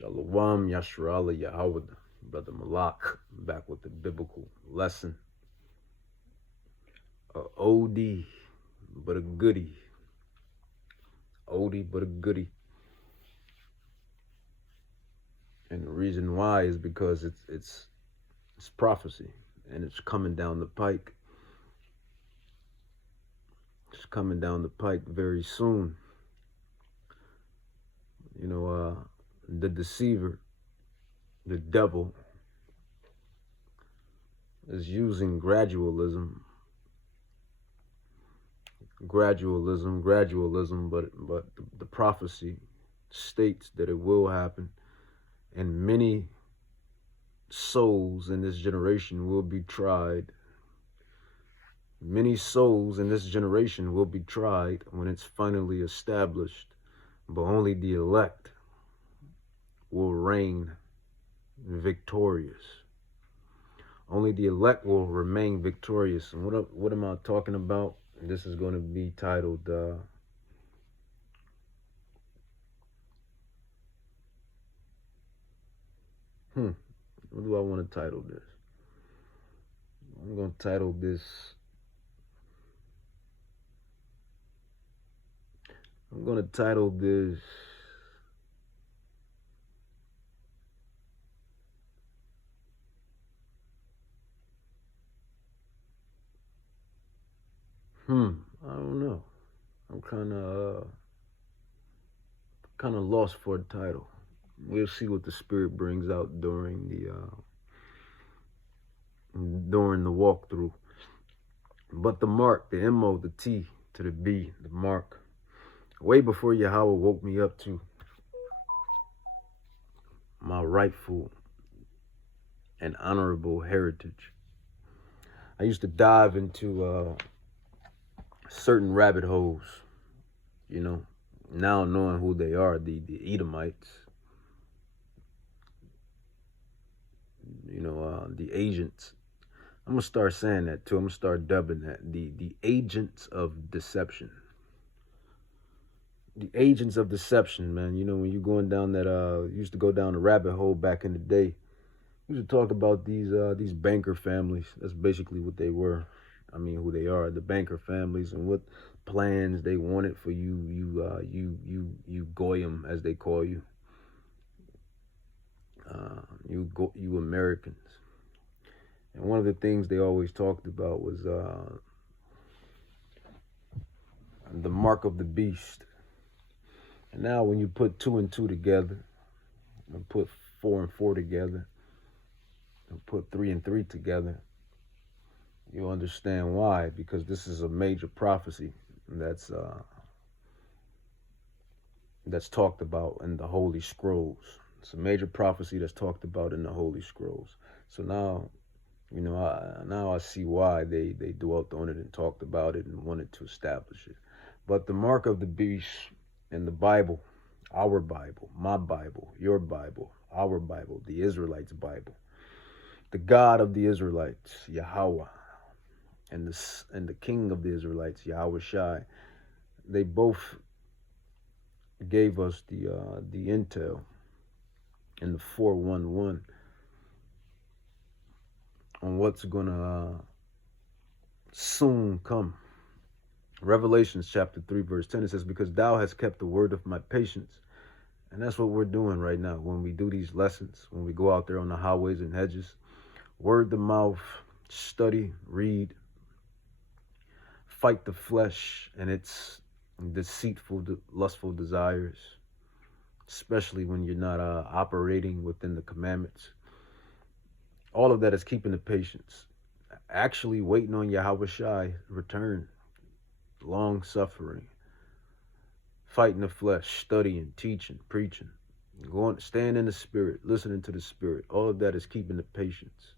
Shalom Yashrala Yahweh, Brother Malak, back with the biblical lesson. A oldie, but a goodie. Oldie, but a goodie. And the reason why is because it's prophecy, and it's coming down the pike. It's coming down the pike very soon. The deceiver, the devil, is using gradualism, but the prophecy states that it will happen, and many souls in this generation will be tried. Many souls in this generation will be tried when it's finally established, but only the elect will reign victorious. Only the elect will remain victorious. And what am I talking about? This is going to be titled what do I want to title this? I'm going to title this I don't know. I'm kind of lost for a title. We'll see what the Spirit brings out during the walkthrough. But the mark, the M-O, the T to the B, the mark, way before Yahweh woke me up to my rightful and honorable heritage, I used to dive into certain rabbit holes, now knowing who they are, the Edomites, the agents. I'm going to start saying that too. I'm going to start dubbing that the agents of deception. The agents of deception, man. When you're going down that, used to go down the rabbit hole back in the day, we used to talk about these banker families. That's basically what they were. I mean, who they are, the banker families, and what plans they wanted for you goyim, as they call you, you Americans. And one of the things they always talked about was the mark of the beast. And now when you put 2 and 2 together, and put 4 and 4 together, and put 3 and 3 together, you understand why. Because this is a major prophecy that's talked about in the Holy Scrolls. It's a major prophecy that's talked about in the Holy Scrolls. So now, now I see why they dwelt on it and talked about it and wanted to establish it. But the mark of the beast in the Bible, our Bible, my Bible, your Bible, our Bible, the Israelites' Bible, the God of the Israelites, Yahweh, and the King of the Israelites, Yahweh Shai, they both gave us the intel in the 411 on what's gonna soon come. Revelations chapter 3 verse 10, it says, because thou hast kept the word of my patience. And that's what we're doing right now when we do these lessons, when we go out there on the highways and hedges, word to mouth, study, read, fight the flesh and its deceitful, lustful desires, especially when you're not operating within the commandments. All of that is keeping the patience, actually waiting on Yahweh Shai return, long suffering, fighting the flesh, studying, teaching, preaching, staying in the Spirit, listening to the Spirit. All of that is keeping the patience.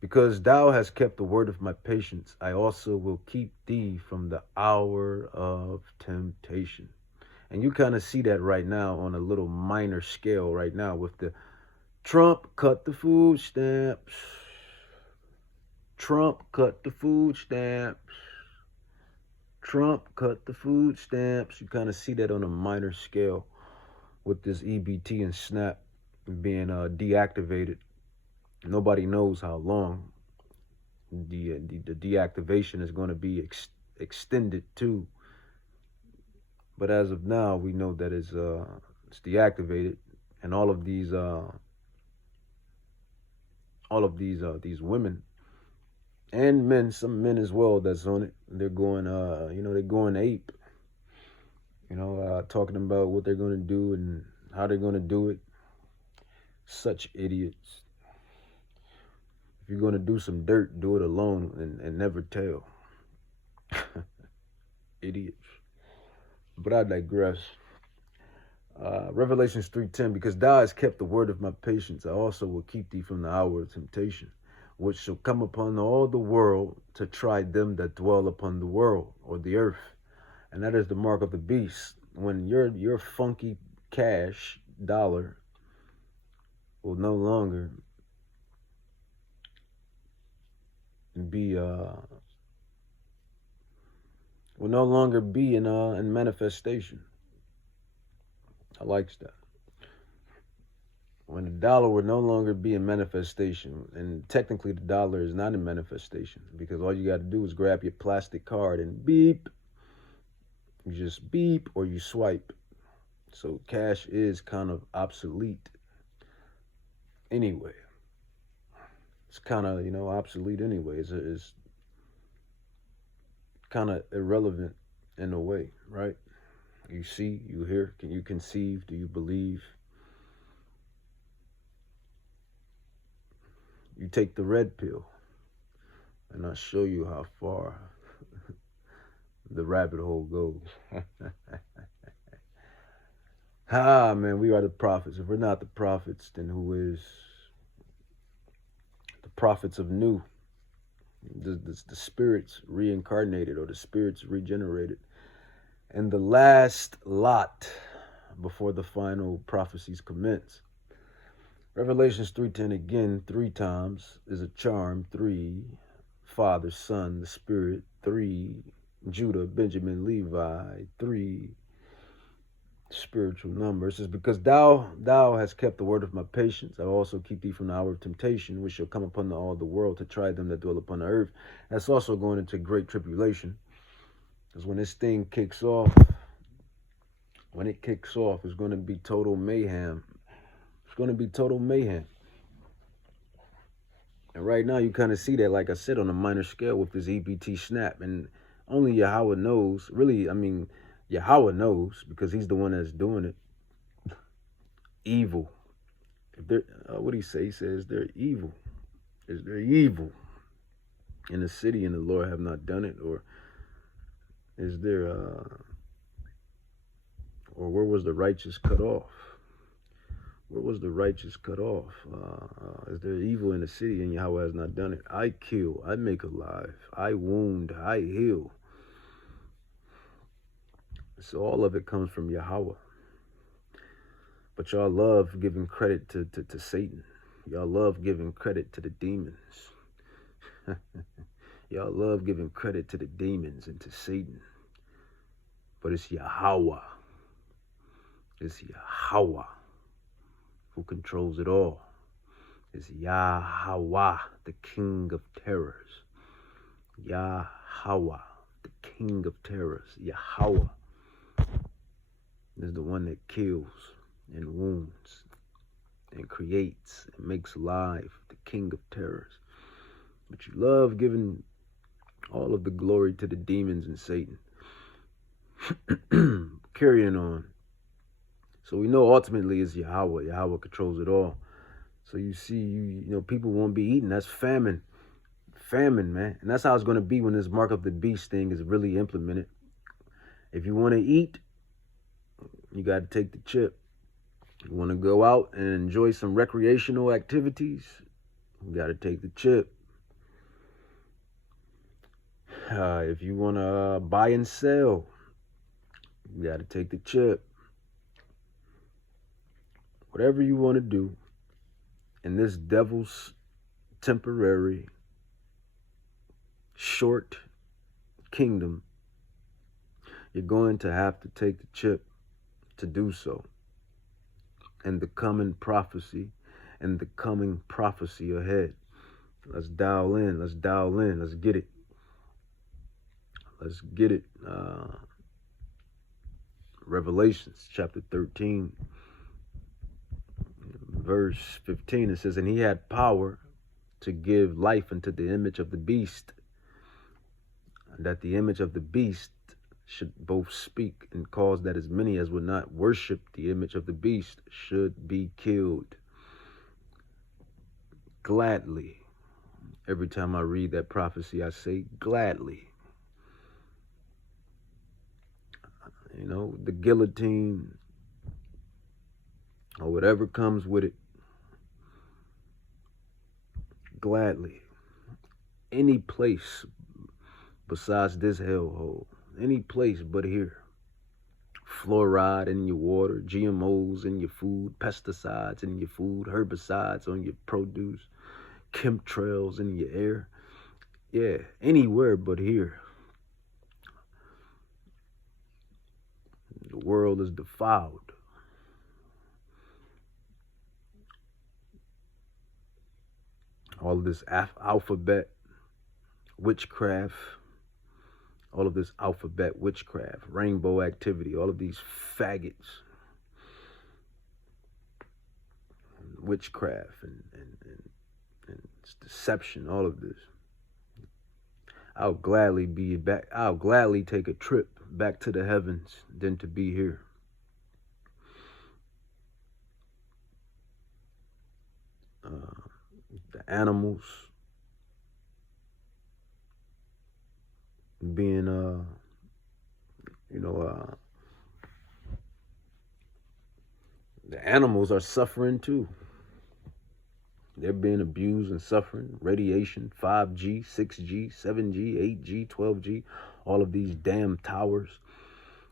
Because thou hast kept the word of my patience, I also will keep thee from the hour of temptation. And you kind of see that right now on a little minor scale right now with the Trump cut the food stamps. Trump cut the food stamps. Trump cut the food stamps. You kind of see that on a minor scale. with this EBT and SNAP being deactivated. Nobody knows how long the deactivation is going to be extended to. But as of now, we know that it's deactivated, and these women and men, some men as well, that's on it. They're going they're going ape. Talking about what they're going to do and how they're going to do it. Such idiots. If you're going to do some dirt, do it alone and never tell. Idiots. But I digress. Revelations 3:10, because thou hast kept the word of my patience, I also will keep thee from the hour of temptation, which shall come upon all the world to try them that dwell upon the world or the earth. And that is the mark of the beast. When your funky cash dollar will no longer be in manifestation. I likes that. When the dollar will no longer be in manifestation, and technically the dollar is not in manifestation, because all you got to do is grab your plastic card and beep. You just beep or you swipe. So cash is kind of obsolete anyway. It's kind of, obsolete anyway. It's kind of irrelevant in a way, right? You see, you hear, can you conceive, do you believe? You take the red pill, and I'll show you how far the rabbit hole goes. Man, we are the prophets. If we're not the prophets, then who is? The prophets of new. The spirits reincarnated, or the spirits regenerated. And the last lot before the final prophecies commence. Revelations 3:10 again, 3 times is a charm. 3, Father, Son, the Spirit. 3, Judah, Benjamin, Levi. 3, spiritual numbers. Is because thou hast kept the word of my patience. I will also keep thee from the hour of temptation, which shall come upon all the world to try them that dwell upon the earth. That's also going into great tribulation. Because when this thing kicks off, it's going to be total mayhem. It's going to be total mayhem. And right now, you kind of see that, like I said, on a minor scale with this EBT SNAP. And only Yahweh knows. Really, Yahweh knows, because he's the one that's doing it. Evil. If they're, what do he say? He says they're evil. Is there evil in the city and the Lord have not done it? Or is there, or where was the righteous cut off? Where was the righteous cut off? Is there evil in the city and Yahweh has not done it? I kill, I make alive, I wound, I heal. So all of it comes from Yahweh. But y'all love giving credit to Satan. Y'all love giving credit to the demons. Y'all love giving credit to the demons and to Satan. But it's Yahweh. It's Yahweh who controls it all. It's Yahweh, the King of Terrors. Yahweh, the King of Terrors. Yahweh is the one that kills and wounds and creates and makes alive, the King of Terrors. But you love giving all of the glory to the demons and Satan. Carrying on. So we know ultimately it's Yahweh. Yahweh controls it all. So you see, people won't be eating. That's famine. Famine, man. And that's how it's going to be when this mark of the beast thing is really implemented. If you want to eat, you got to take the chip. You want to go out and enjoy some recreational activities, you got to take the chip. If you want to buy and sell, you got to take the chip. Whatever you want to do in this devil's temporary, short kingdom, you're going to have to take the chip to do so. and the coming prophecy and the coming prophecy ahead. Let's dial in. Let's dial in. Let's get it. Let's get it. Revelations chapter 13, verse 15, it says, and he had power to give life unto the image of the beast, and that the image of the beast should both speak and cause that as many as would not worship the image of the beast should be killed. Gladly. Every time I read that prophecy, I say gladly. You know, the guillotine or whatever comes with it, gladly. Any place besides this hellhole, any place but here. Fluoride in your water, GMOs in your food, pesticides in your food, herbicides on your produce, chemtrails in your air. Yeah, anywhere but here. The world is defiled. All of this alphabet witchcraft, all of this alphabet witchcraft, rainbow activity, all of these faggots, witchcraft and deception, all of this. I'll gladly be back. I'll gladly take a trip back to the heavens than to be here. The animals being, the animals are suffering too. They're being abused and suffering. Radiation, 5G, 6G, 7G, 8G, 12G, all of these damn towers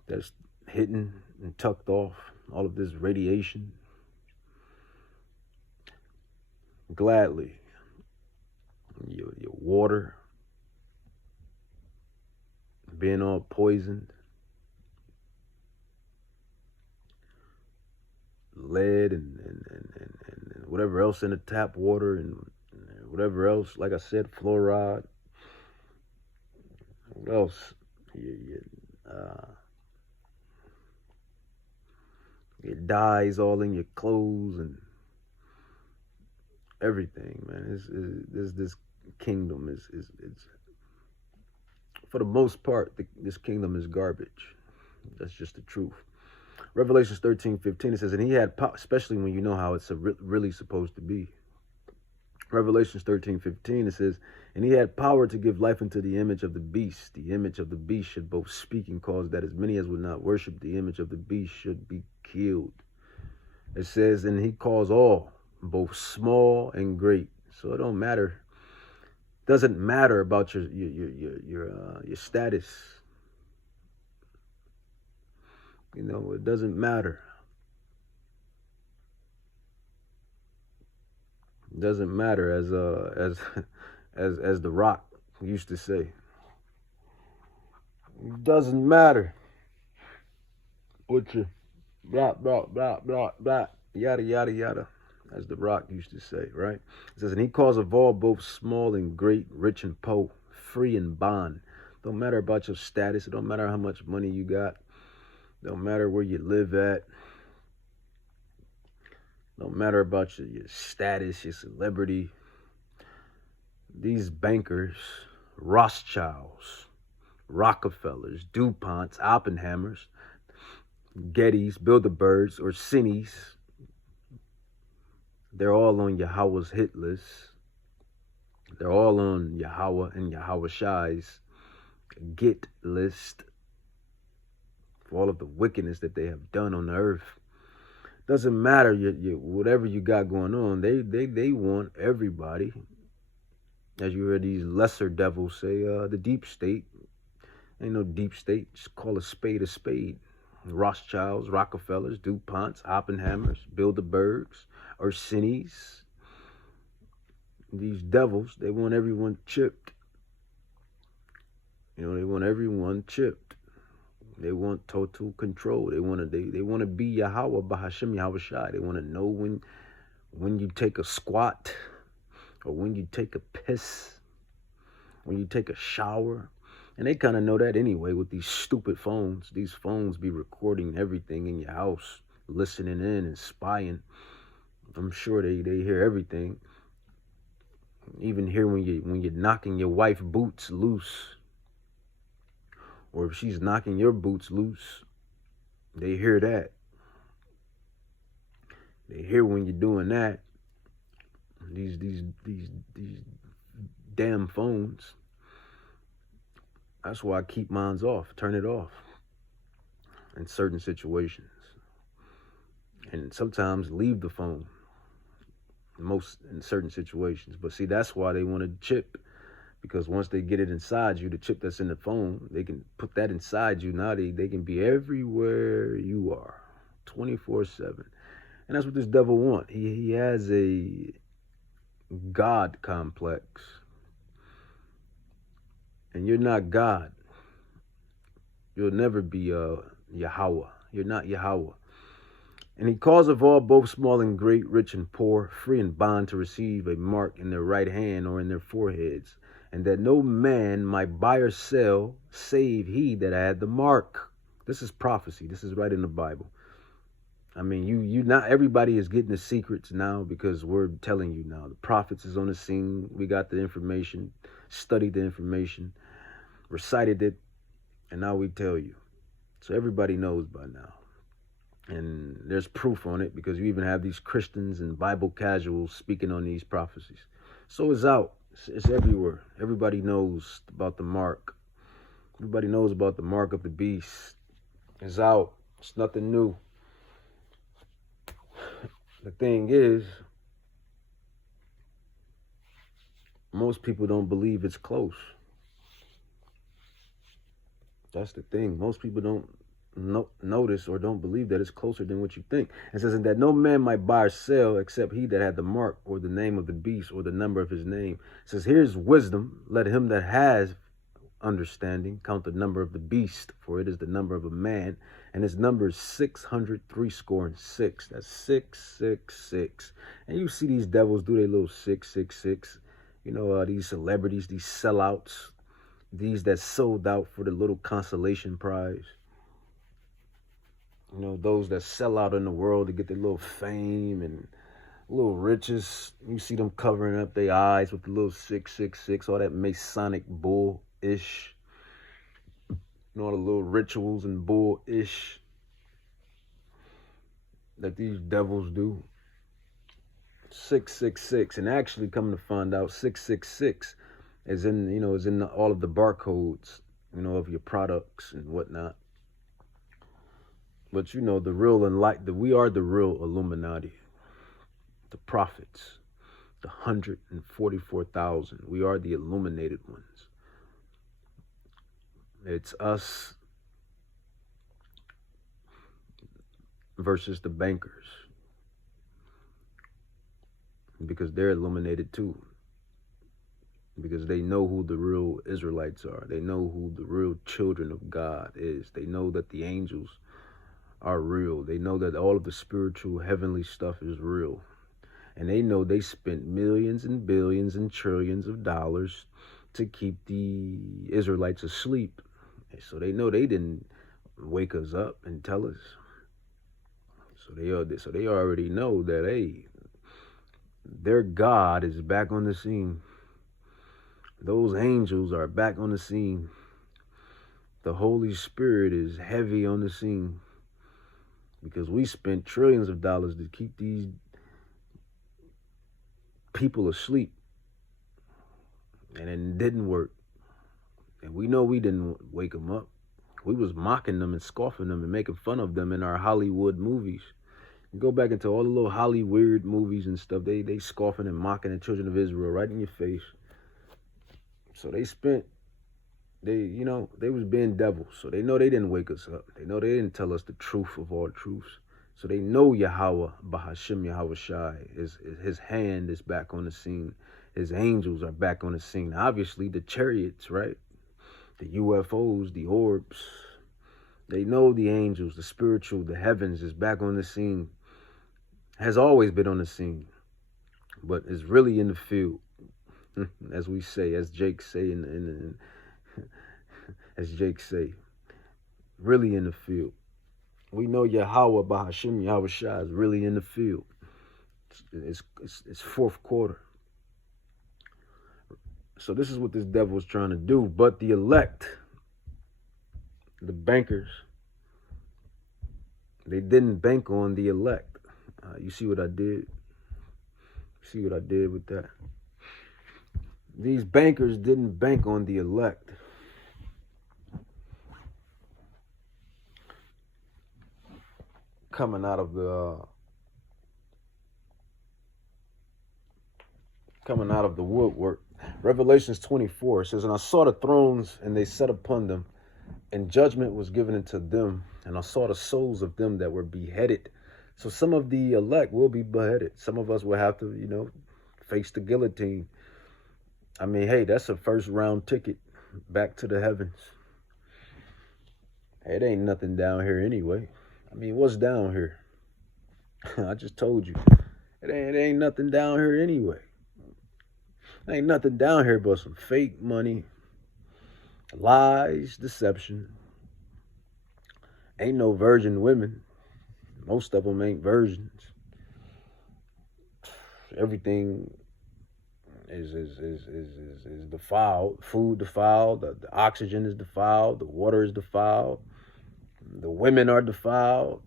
that's hitting and tucked off, all of this radiation. Gladly, your water being all poisoned, lead and whatever else in the tap water and whatever else, like I said, fluoride. What else? Your dyes all in your clothes and everything, man. This kingdom is for the most part, this kingdom is garbage. That's just the truth. Revelations 13:15, it says, and he had power, especially when you know how it's really supposed to be. Revelations 13:15, it says, and he had power to give life unto the image of the beast. The image of the beast should both speak and cause that as many as would not worship the image of the beast should be killed. It says, and he calls all, both small and great. So it don't matter. Doesn't matter about your status. You know, it doesn't matter. It doesn't matter, as The Rock used to say. It doesn't matter what you blah blah blah blah blah yada yada yada, as The Rock used to say, right? It says, and he calls of all, both small and great, rich and poor, free and bond. Don't matter about your status. It don't matter how much money you got. Don't matter where you live at. Don't matter about your status, your celebrity. These bankers, Rothschilds, Rockefellers, DuPonts, Oppenheimers, Gettys, Bilderbergs, Orsinis, they're all on Yahweh's hit list. They're all on Yahweh and Yahweh Shai's get list for all of the wickedness that they have done on the earth. Doesn't matter whatever you got going on. They want everybody, as you heard these lesser devils say, the deep state. Ain't no deep state. Just call a spade a spade. Rothschilds, Rockefellers, DuPonts, Oppenheimers, Bilderbergs, Orsinis. These devils, they want everyone chipped. You know, they want everyone chipped. They want total control. They want to be Yahweh Bahashim Yahweh Shai. They want to know when you take a squat, or when you take a piss, when you take a shower. And they kind of know that anyway with these stupid phones. These phones be recording everything in your house, listening in and spying. I'm sure they hear everything. Even hear when you're knocking your wife boots loose, or if she's knocking your boots loose, they hear that. They hear when you're doing that. These damn phones. That's why I keep mine off. Turn it off in certain situations, and sometimes leave the phone. In certain situations. But see, that's why they want a chip, because once they get it inside you, the chip that's in the phone, they can put that inside you. Now they can be everywhere you are, 24/7. And that's what this devil want. He has a God complex. And you're not God. You'll never be Yahweh. You're not Yahweh. And he calls of all, both small and great, rich and poor, free and bond, to receive a mark in their right hand or in their foreheads, and that no man might buy or sell, save he that had the mark. This is prophecy. This is right in the Bible. I mean, you not everybody is getting the secrets now, because we're telling you now. The prophets is on the scene. We got the information, studied the information, recited it, and now we tell you. So everybody knows by now. And there's proof on it, because you even have these Christians and Bible casuals speaking on these prophecies. So it's out. It's everywhere. Everybody knows about the mark. Everybody knows about the mark of the beast. It's out. It's nothing new. The thing is, most people don't believe it's close. That's the thing. Most people don't notice or don't believe that it's closer than what you think. It says that no man might buy or sell except he that had the mark or the name of the beast or the number of his name. It says, here's wisdom. Let him that has understanding count the number of the beast, for it is the number of a man, and his number is 666. That's 666. And you see these devils do their little 666. You know, these celebrities, these sellouts, these that sold out for the little consolation prize. You know, those that sell out in the world to get their little fame and little riches. You see them covering up their eyes with the little 666, all that Masonic bull-ish. You know, all the little rituals and bull-ish that these devils do. 666. And actually, coming to find out, 666 is in all of the barcodes, of your products and whatnot. But the real we are the real Illuminati, the prophets, the 144,000. We are the illuminated ones. It's us versus the bankers, because they're illuminated too. Because they know who the real Israelites are. They know who the real children of God is. They know that the angels are real. They know that all of the spiritual heavenly stuff is real. And they know they spent millions and billions and trillions of dollars to keep the Israelites asleep. So they know they didn't wake us up and tell us. So they already know that, hey, their God is back on the scene. Those angels are back on the scene. The Holy Spirit is heavy on the scene. Because we spent trillions of dollars to keep these people asleep. And it didn't work. And we know we didn't wake them up. We was mocking them and scoffing them and making fun of them in our Hollywood movies. You go back into all the little Hollywood movies and stuff, they scoffing and mocking the children of Israel right in your face. So they was being devils. So they know they didn't wake us up. They know they didn't tell us the truth of all truths. So they know Yahweh, Bahashim Yahweh Shai, his hand is back on the scene. His angels are back on the scene. Obviously, the chariots, right? The UFOs, the orbs, They know the angels, the spiritual, the heavens is back on the scene. Has always been on the scene, but is really in the field, as we say, as Jake say, as Jake say, really in the field. We know Yahweh Bahashim Yahweh Shah is really in the field. It's fourth quarter. So this is what this devil is trying to do. But the elect, the bankers, they didn't bank on the elect. You see what I did? See what I did with that? These bankers didn't bank on the elect. Coming out of the woodwork. Revelations 24 says, and I saw the thrones, and they sat upon them, and judgment was given unto them, and I saw the souls of them that were beheaded. So some of the elect will be beheaded. Some of us will have to, face the guillotine. I mean, hey, that's a first round ticket back to the heavens. It ain't nothing down here anyway. I mean, what's down here? I just told you. It ain't nothing down here anyway. Ain't nothing down here but some fake money, lies, deception. Ain't no virgin women. Most of them ain't virgins. Everything is defiled. Food defiled. The oxygen is defiled. The water is defiled. The women are defiled.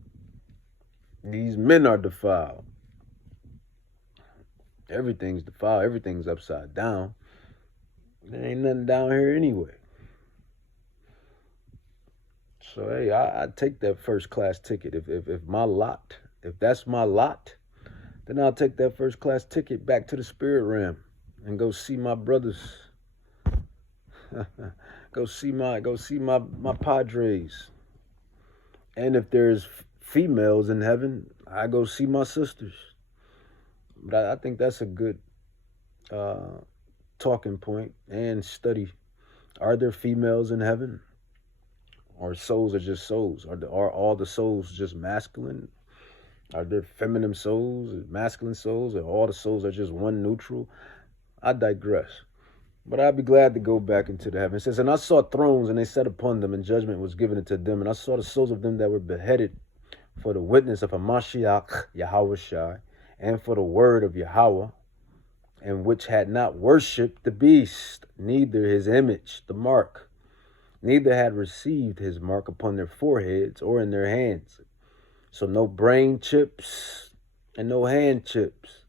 These men are defiled. Everything's defiled. Everything's upside down. There ain't nothing down here anyway. So, hey, I take that first class ticket. If my lot, if that's my lot, then I'll take that first class ticket back to the spirit realm and go see my brothers. go see my padres. And if there's females in heaven, I go see my sisters. But I think that's a good talking point and study. Are there females in heaven? Or souls are just souls? Are all the souls just masculine? Are there feminine souls, masculine souls, or all the souls are just one neutral? I digress. But I'd be glad to go back into the heaven. It says, and I saw thrones, and they sat upon them, and judgment was given unto them. And I saw the souls of them that were beheaded for the witness of Hamashiach, Yahweh Shai, and for the word of Yahweh, and which had not worshipped the beast, neither his image, the mark, neither had received his mark upon their foreheads or in their hands. So no brain chips and no hand chips.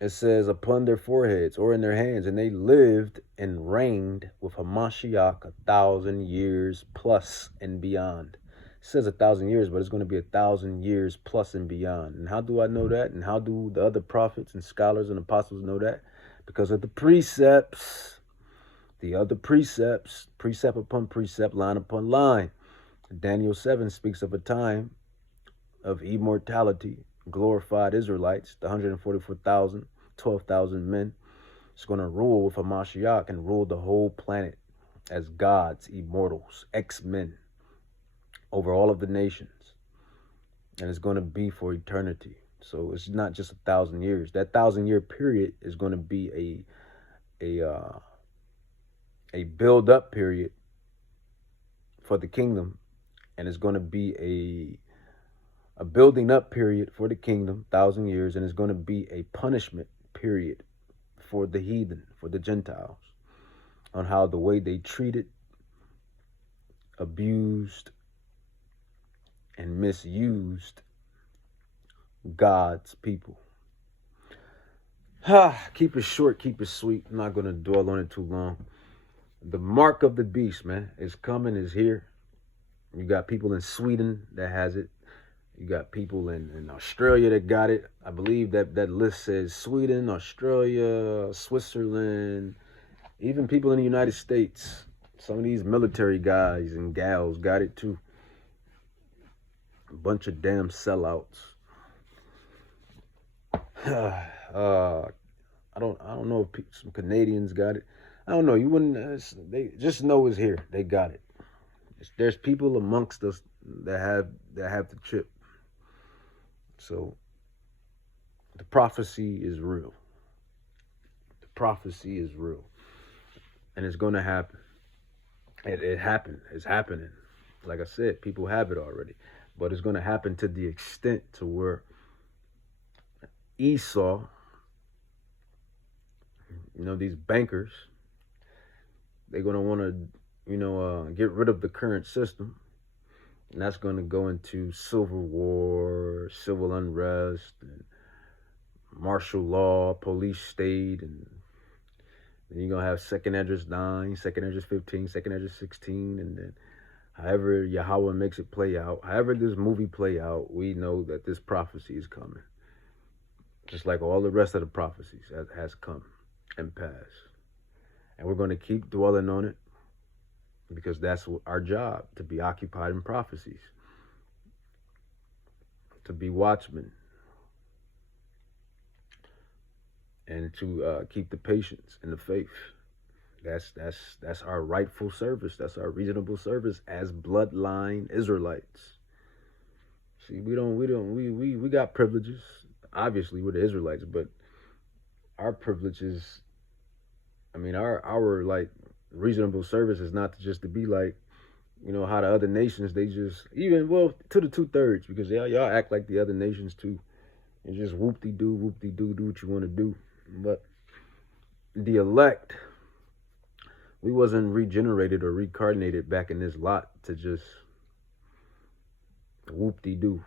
It says upon their foreheads or in their hands, and they lived and reigned with Hamashiach 1,000 years plus and beyond. It says 1,000 years, but it's going to be 1,000 years plus and beyond. And how do I know that? And how do the other prophets and scholars and apostles know that? Because of the precepts. The other precepts, precept upon precept, line upon line. Daniel 7 speaks of a time of immortality, glorified Israelites, the 144,000, 12,000 men. It's going to rule with a Mashiach and rule the whole planet as gods, immortals, X-men over all of the nations. And it's going to be for eternity. So it's not just 1,000 years. That 1,000-year period is going to be a build-up period for the kingdom, and it's going to be a building up period for the kingdom, 1,000 years, and it's going to be a punishment period for the heathen, for the Gentiles, on how the way they treated, abused, and misused God's people. Keep it short, keep it sweet. I'm not going to dwell on it too long. The mark of the beast, man, is coming, is here. You got people in Sweden that has it. You got people in Australia that got it. I believe that list says Sweden, Australia, Switzerland, even people in the United States. Some of these military guys and gals got it too. A bunch of damn sellouts. I don't know if some Canadians got it. I don't know. You wouldn't. They just know it's here. They got it. There's people amongst us that have the chip. So the prophecy is real. The prophecy is real, and it's going to happen. It happened. It's happening. Like I said, people have it already, but it's going to happen to the extent to where Esau, these bankers, they're going to want to, get rid of the current system, and that's going to go into civil war, civil unrest, and martial law, police state, and then you're going to have second Esdras 9, second Esdras 15, second Esdras 16, and then however Yahweh makes it play out, however this movie play out, we know that this prophecy is coming. Just like all the rest of the prophecies has come and passed. And we're going to keep dwelling on it because that's our job, to be occupied in prophecies, to be watchmen, and to keep the patience and the faith. That's our rightful service. That's our reasonable service as bloodline Israelites. See, we got privileges. Obviously, we're the Israelites, but our privileges, our like reasonable service is not just to be like, how the other nations, they just, to the 2/3, because y'all act like the other nations too. And just whoop-de-doo, do what you want to do. But the elect, we wasn't regenerated or reincarnated back in this lot to just whoop-de-doo.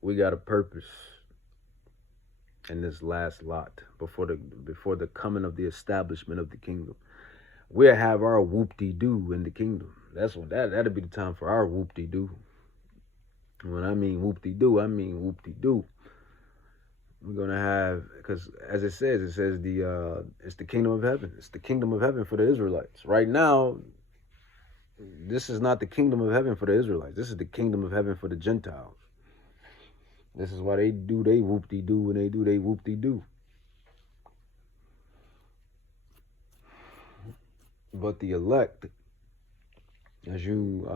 We got a purpose in this last lot before the coming of the establishment of the kingdom. We'll have our whoop-de-doo in the kingdom. That's what that'll be the time for our whoop-de-doo. When I mean whoop-de-doo, I mean whoop-de-doo. We're gonna have, because as it says it's the kingdom of heaven. It's the kingdom of heaven for the Israelites. Right now, this is not the kingdom of heaven for the Israelites. This is the kingdom of heaven for the Gentiles. This is why they do they whoop-de-doo when they do they whoop-de-doo. But the elect, as you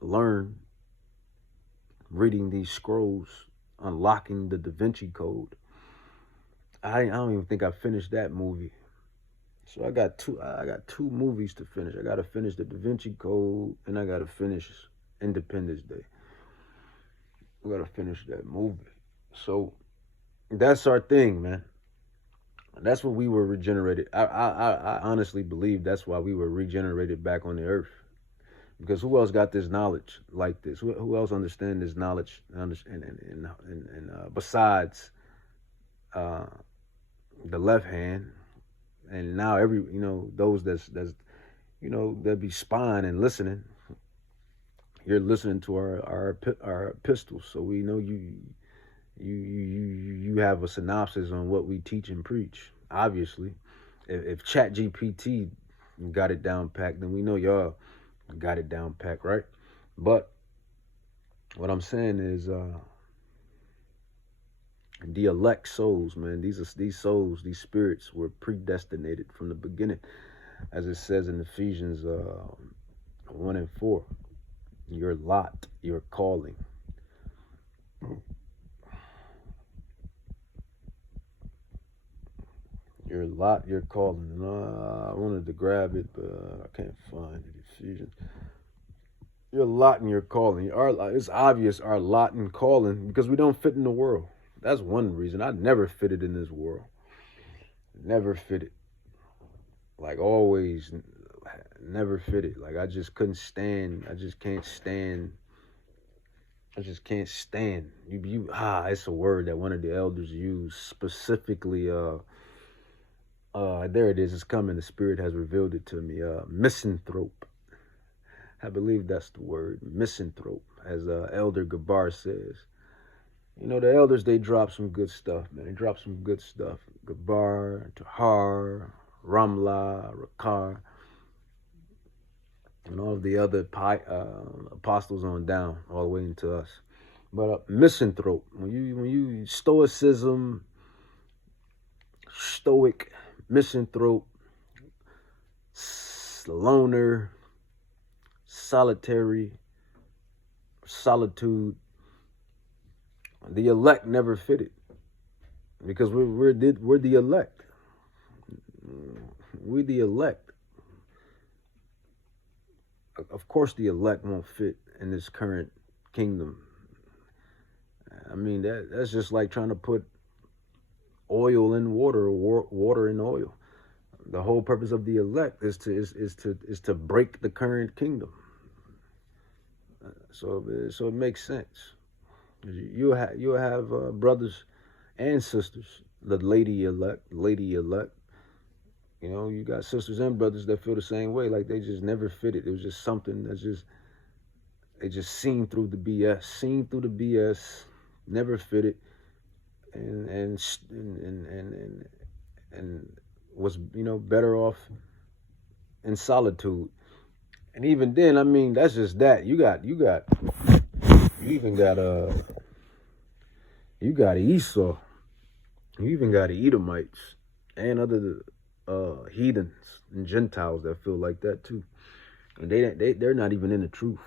learn reading these scrolls, unlocking the Da Vinci Code, I don't even think I finished that movie. So I got two movies to finish. I got to finish the Da Vinci Code, and I got to finish Independence Day. We got to finish that movie. So that's our thing, man. That's what we were regenerated. I honestly believe that's why we were regenerated back on the earth. Because who else got this knowledge like this? Who else understand this knowledge and besides the left hand, and now those that be spying and listening. You're listening to our epistles, so we know you have a synopsis on what we teach and preach. Obviously, if ChatGPT got it down packed, then we know y'all got it down packed, right? But what I'm saying is, the elect souls, man, these souls, these spirits were predestinated from the beginning, as it says in Ephesians 1:4. Your lot, your calling. Your lot, your calling. I wanted to grab it, but I can't find it. Ephesians. Your lot and your calling. It's obvious our lot and calling because we don't fit in the world. That's one reason. I never fitted in this world. Never fitted. Like always, never fitted. Like I just couldn't stand. I just can't stand. It's a word that one of the elders used specifically. There it is. It's coming. The Spirit has revealed it to me. Misanthrope. I believe that's the word. Misanthrope, as Elder Gabar says. The elders, they drop some good stuff, man. They drop some good stuff. Gabar, Tahar, Ramla, Rakar, and all of the other apostles on down, all the way into us. But misanthrope, when you stoicism, stoic, misanthrope, loner, solitary, solitude. The elect never fitted because we're the elect. We're the elect. Of course, the elect won't fit in this current kingdom. I mean, that's just like trying to put oil in water or water in oil. The whole purpose of the elect is to break the current kingdom. So it makes sense. You'll have brothers and sisters, the lady elect. You know, you got sisters and brothers that feel the same way, like they just never fitted. It was just something that's just they just seen through the BS, never fitted, and was, you know, better off in solitude. And even then, I mean, that's just that. You even got you got Esau. You even got the Edomites and other heathens and Gentiles that feel like that too. And they're not even in the truth.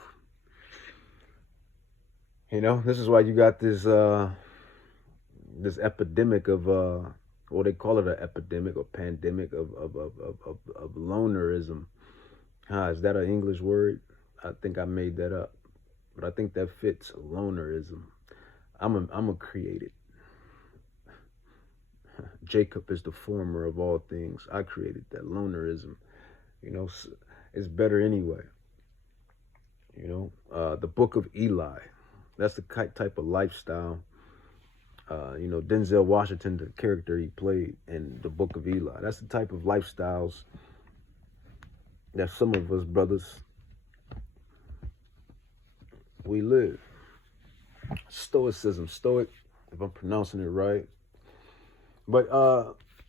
You know, this is why you got this this epidemic of or they call it an epidemic or pandemic of lonerism. Is that an English word? I think I made that up, but I think that fits. Lonerism. I'm a created. Jacob is the former of all things. I created that lonerism. You know, it's better anyway. You know, the Book of Eli. That's the type of lifestyle. You know, Denzel Washington, the character he played in the Book of Eli. That's the type of lifestyles that some of us brothers we live. Stoicism, stoic, if I'm pronouncing it right. But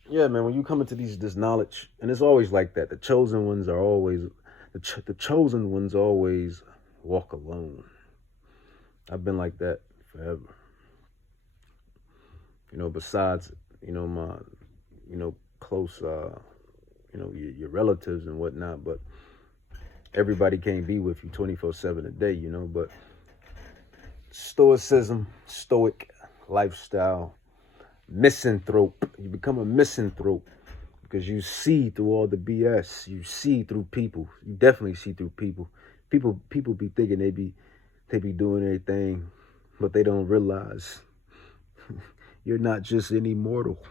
yeah, man, when you come into this knowledge, and it's always like that. The chosen ones are always the chosen ones always walk alone. I've been like that forever. You know, besides, you know, my, you know, close, you know, your relatives and whatnot, but everybody can't be with you 24/7 a day, you know. But stoicism, stoic lifestyle, misanthrope. You become a misanthrope because you see through all the BS. You see through people. You definitely see through people. People be thinking they be doing everything, but they don't realize you're not just any mortal.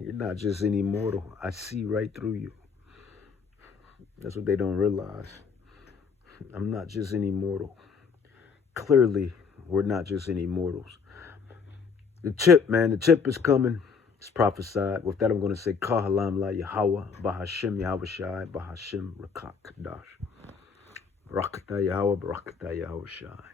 You're not just any mortal. I see right through you. That's what they don't realize. I'm not just any mortal. Clearly, we're not just any mortals. The chip, man, the chip is coming. It's prophesied. With that, I'm going to say, Kahalam la Yahweh, Bahashim Yahweh Shai, Bahashim Rakak Kadash. Rakata Yahweh, Barakata Yahweh Shai.